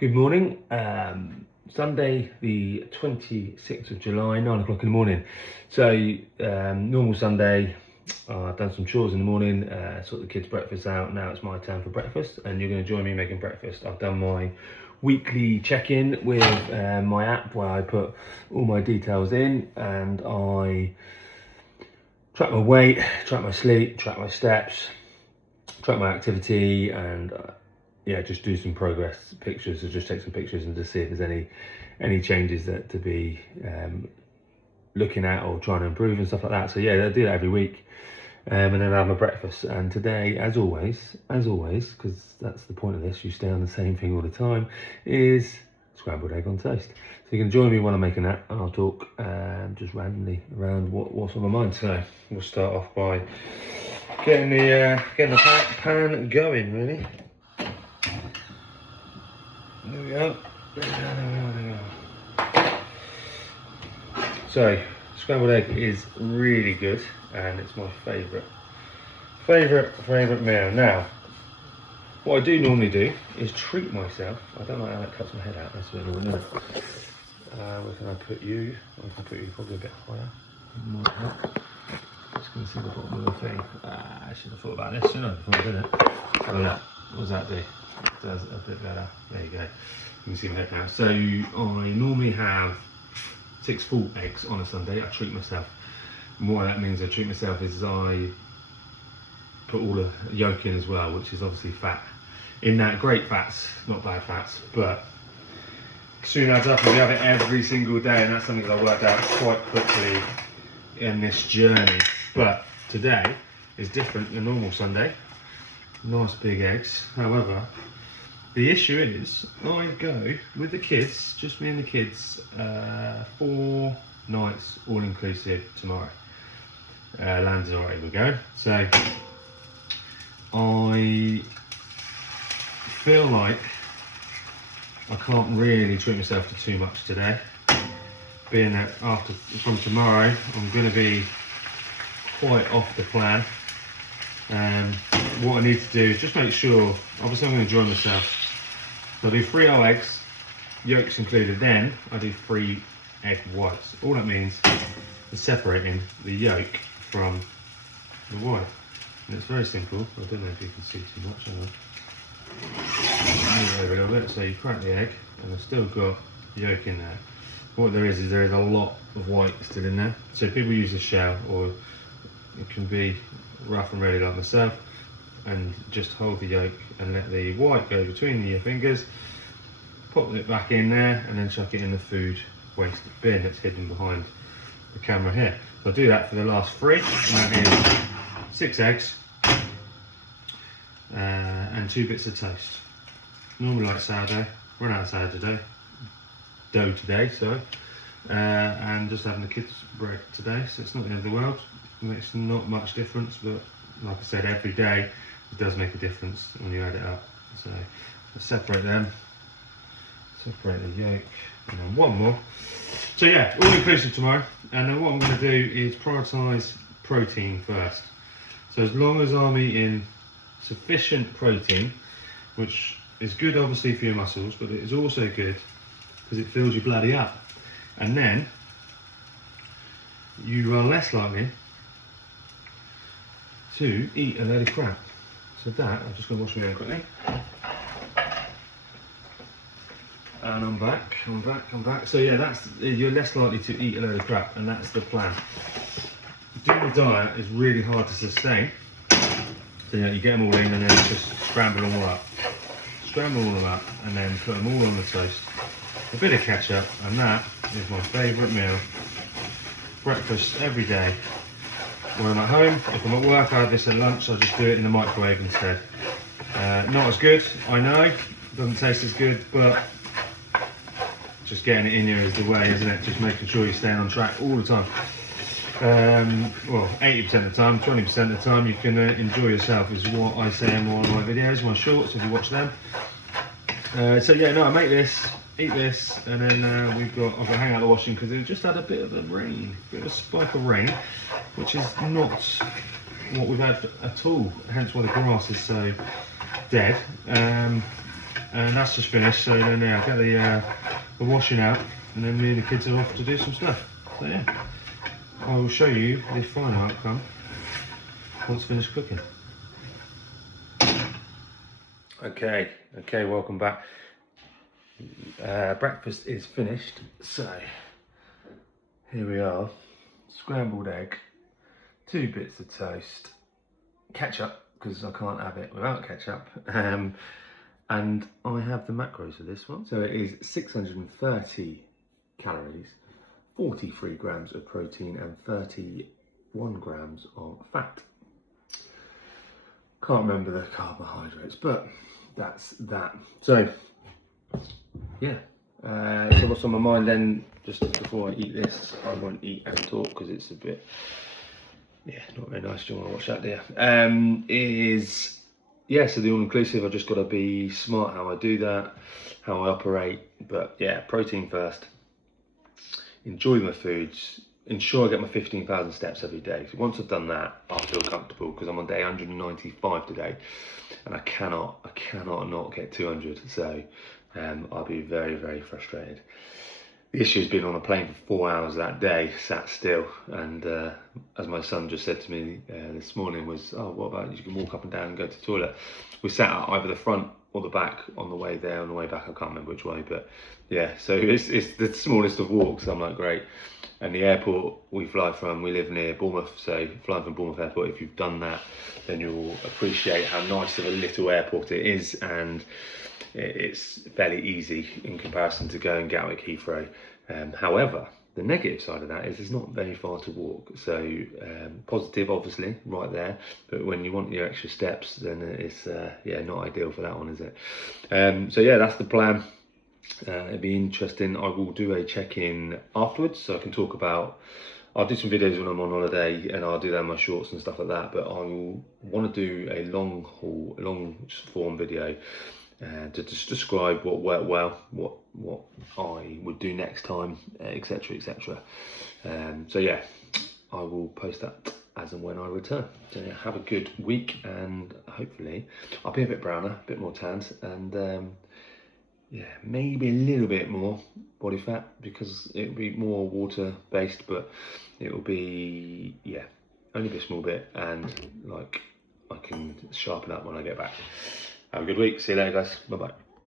Good morning. Sunday the 26th of July, 9 o'clock in the morning. So normal Sunday, I've done some chores in the morning, sort the kids' breakfast out. Now it's my turn for breakfast and you're going to join me making breakfast. I've done my weekly check-in with my app where I put all my details in and I track my weight, track my sleep, track my steps, track my activity, and yeah, just do some progress pictures, or just take some pictures and just see if there's any changes that to be looking at or trying to improve and stuff like that. So yeah, I do that every week, and then I have my breakfast. And today, as always, because that's the point of this, you stay on the same thing all the time, is scrambled egg on toast. So you can join me when I'm making that, and I'll talk just randomly around what's on my mind. So we'll start off by getting the pan going, really. There we go. So, scrambled egg is really good, and it's my favourite meal. Now, what I do normally do is treat myself. I don't like how that cuts my head out. That's a bit of a minute. Where can I put you? I can put you probably a bit higher. Might help. Just going to see the bottom of the thing. I should have thought about this sooner before I did it. Oh yeah, what does that do? It does a bit better. There you go. You can see my head now. So I normally have 6 full eggs on a Sunday. I treat myself. And what that means I treat myself is I put all the yolk in as well, which is obviously fat. In that, great fats, not bad fats, but soon adds up and we have it every single day, and that's something that I worked out quite quickly in this journey. But today is different than normal Sunday. Nice big eggs. However, the issue is I go with the kids, just me and the kids, 4 nights all inclusive tomorrow. Lanzarote we're going. So I feel like I can't really treat myself to too much today. Being that from tomorrow, I'm going to be quite off the plan. What I need to do is just make sure, obviously I'm going to enjoy myself. So I do 3 whole eggs, yolks included, then I do 3 egg whites. All that means is separating the yolk from the white. And it's very simple. I don't know if you can see too much. Move over a little bit. So you crack the egg and I've still got yolk in there. What there is a lot of white still in there. So people use a shell, or it can be rough and ready like myself, and just hold the yolk and let the white go between your fingers, pop it back in there and then chuck it in the food waste bin that's hidden behind the camera here. So I'll do that for the last 3, and that is 6 eggs and 2 bits of toast. Normally like sourdough, run out of sourdough today, sorry. And just having the kids' bread today, so it's not the end of the world. It makes not much difference, but like I said, every day it does make a difference when you add it up. So let's separate them, separate the yolk, and then 1 more. So yeah, all inclusive tomorrow. And then what I'm going to do is prioritise protein first. So as long as I'm eating sufficient protein, which is good obviously for your muscles, but it is also good because it fills you bloody up. And then you are less likely to eat a load of crap. So that, I'm just going to wash my hands quickly. And I'm back. So yeah, you're less likely to eat a load of crap, and that's the plan. Doing the diet is really hard to sustain. So yeah, you get them all in and then just scramble them all up. Scramble all of them up and then put them all on the toast. A bit of ketchup, and that is my favourite meal. Breakfast every day. When I'm at home, if I'm at work, I have this at lunch, I'll just do it in the microwave instead. Not as good, I know, doesn't taste as good, but just getting it in you is the way, isn't it? Just making sure you're staying on track all the time. Well, 80% of the time, 20% of the time you can enjoy yourself is what I say in one of my videos, my shorts, if you watch them. So yeah, no, I make this, eat this, and then I've got to hang out the washing because it just had a bit of a rain, a bit of a spike of rain, which is not what we've had at all, hence why the grass is so dead. and that's just finished. So then yeah, I'll get the washing out, and then me and the kids are off to do some stuff. So yeah, I will show you the final outcome once finished cooking. Okay, welcome back. Breakfast is finished, so here we are. Scrambled egg, 2 bits of toast, ketchup, because I can't have it without ketchup, and I have the macros of this one. So it is 630 calories, 43 grams of protein and 31 grams of fat. Can't remember the carbohydrates, but that's that. So yeah, so what's on my mind then, just before I eat this, I won't eat and talk because it's a bit, yeah, not very nice. Do you want to watch that, dear? Is, yeah, so the all-inclusive, I've just got to be smart how I do that, how I operate, but yeah, protein first, enjoy my foods, ensure I get my 15,000 steps every day. So once I've done that, I'll feel comfortable, because I'm on day 195 today, and I cannot not get 200, so I'll be very, very frustrated. The issue has been on a plane for 4 hours that day, sat still, and as my son just said to me this morning was, oh, what about you can walk up and down and go to the toilet? We sat at either the front or the back on the way there, on the way back, I can't remember which way, but yeah, so it's the smallest of walks. I'm like, great. And the airport we fly from, we live near Bournemouth, so flying from Bournemouth Airport, if you've done that, then you'll appreciate how nice of a little airport it is, and it's fairly easy in comparison to going Gatwick Heathrow. However, the negative side of that is it's not very far to walk. So positive, obviously, right there. But when you want your extra steps, then it's yeah, not ideal for that one, is it? So yeah, that's the plan. It'd be interesting. I will do a check-in afterwards, so I can talk about. I'll do some videos when I'm on holiday, and I'll do that in my shorts and stuff like that. But I will want to do a long form video to just describe what worked well, what I would do next time, etc., etc. So yeah, I will post that as and when I return. So yeah, have a good week, and hopefully I'll be a bit browner, a bit more tanned, and yeah, maybe a little bit more body fat, because it'll be more water based, but it'll be, yeah, only a small bit, and like I can sharpen up when I get back. Have a good week. See you later, guys. Bye bye.